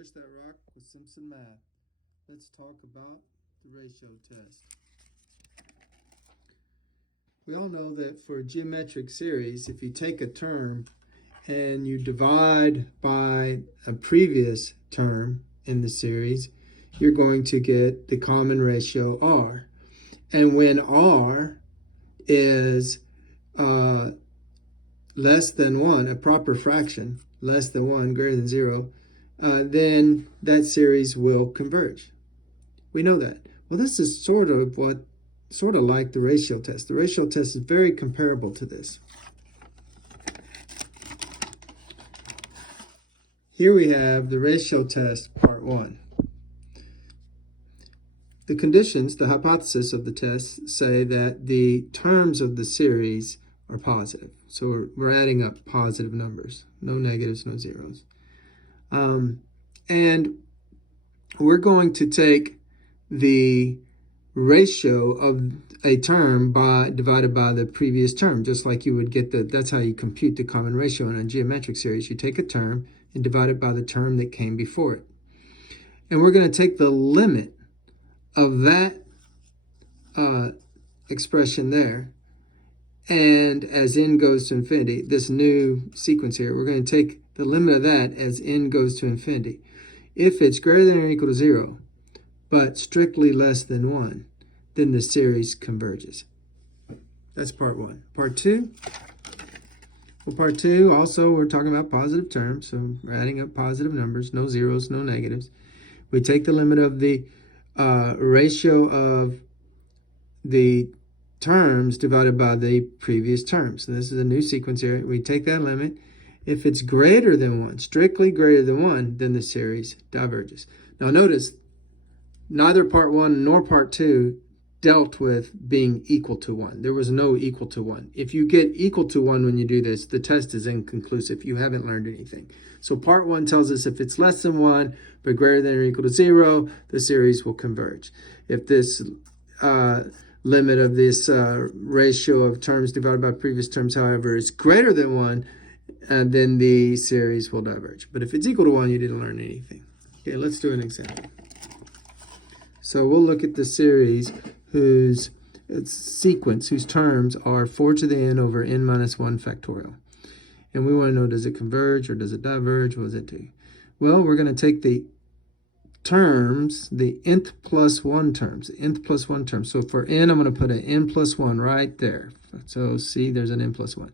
Push that rock with Simpson math. Let's talk about the ratio test. We all know that for a geometric series, if you take a term and you divide by a previous term in the series, you're going to get the common ratio R. And when R is less than 1, a proper fraction, less than 1, greater than 0, then that series will converge. We know that. Well, this is sort of like the ratio test. The ratio test is very comparable to this. Here we have the ratio test, part 1. The conditions, the hypothesis of the test, say that the terms of the series are positive. So we're adding up positive numbers, no negatives, no zeros. And we're going to take the ratio of a term divided by the previous term, just like you would get that's how you compute the common ratio in a geometric series. You take a term and divide it by the term that came before it. And we're going to take the limit of that expression there, and as n goes to infinity, this new sequence here, we're going to take the limit of that as n goes to infinity. If it's greater than or equal to 0, but strictly less than 1, then the series converges. That's part 1. Part 2? Well, part 2, also, we're talking about positive terms, so we're adding up positive numbers, no zeros, no negatives. We take the limit of the ratio of the terms divided by the previous terms. So this is a new sequence here. We take that limit. If it's greater than 1, strictly greater than 1, then the series diverges. Now notice, neither part 1 nor part 2 dealt with being equal to 1. There was no equal to 1. If you get equal to 1 when you do this, the test is inconclusive. You haven't learned anything. So part 1 tells us if it's less than 1, but greater than or equal to 0, the series will converge. If this limit of this ratio of terms divided by previous terms, however, is greater than 1, then the series will diverge. But if it's equal to 1, you didn't learn anything. Okay, let's do an example. So we'll look at the series whose terms are 4 to the n over n minus 1 factorial. And we want to know, does it converge or does it diverge? What does it do? Well, we're going to take the terms, the nth plus 1 terms, So for n, I'm going to put an n plus 1 right there. So see, there's an n plus 1.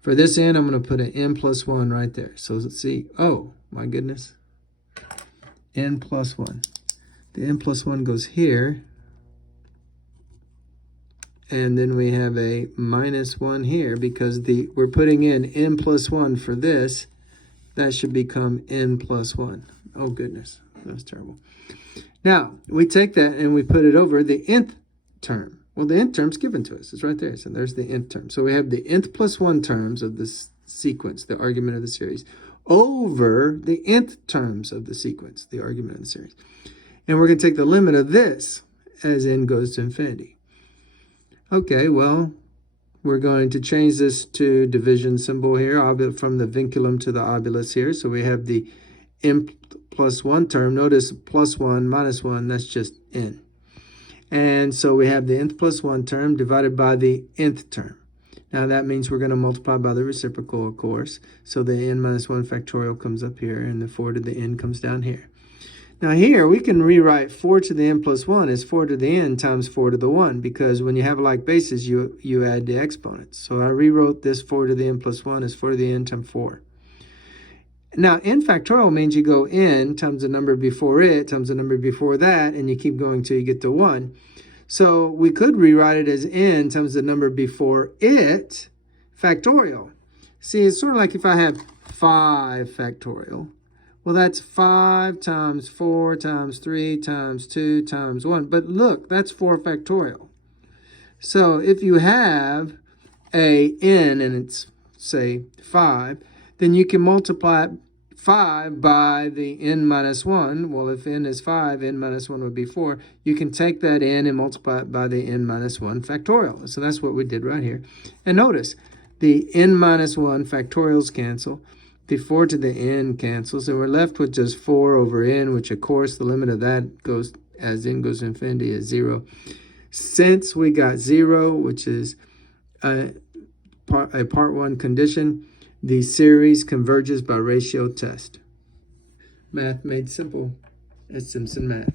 For this n, I'm going to put an n plus 1 right there. So let's see. Oh, my goodness. N plus 1. The n plus 1 goes here. And then we have a minus 1 here because we're putting in n plus 1 for this. That should become n plus 1. Oh, goodness. That's terrible. Now, we take that and we put it over the nth term. Well, the nth term's given to us. It's right there. So there's the nth term. So we have the nth plus 1 terms of this sequence, the argument of the series, over the nth terms of the sequence, the argument of the series. And we're going to take the limit of this as n goes to infinity. Okay, well, we're going to change this to division symbol here, from the vinculum to the obolus here. So we have the n plus 1 term. Notice plus 1 minus 1, that's just n. And so we have the nth plus 1 term divided by the nth term. Now that means we're going to multiply by the reciprocal, of course. So the n minus 1 factorial comes up here, and the 4 to the n comes down here. Now here, we can rewrite 4 to the n plus 1 as 4 to the n times 4 to the 1, because when you have like bases, you add the exponents. So I rewrote this 4 to the n plus 1 as 4 to the n times 4. Now, n factorial means you go n times the number before it times the number before that, and you keep going till you get to 1. So we could rewrite it as n times the number before it factorial. See, it's sort of like if I have 5 factorial. Well, that's 5 times 4 times 3 times 2 times 1. But look, that's 4 factorial. So if you have a n and it's, say, 5, then you can multiply 5 by the n minus 1. Well, if n is 5, n minus 1 would be 4. You can take that n and multiply it by the n minus 1 factorial. So that's what we did right here. And notice, the n minus 1 factorials cancel. The 4 to the n cancels, and we're left with just 4 over n, which of course the limit of that goes, as n goes to infinity, is 0. Since we got 0, which is a part 1 condition, the series converges by ratio test. Math made simple. It's Simpson Math.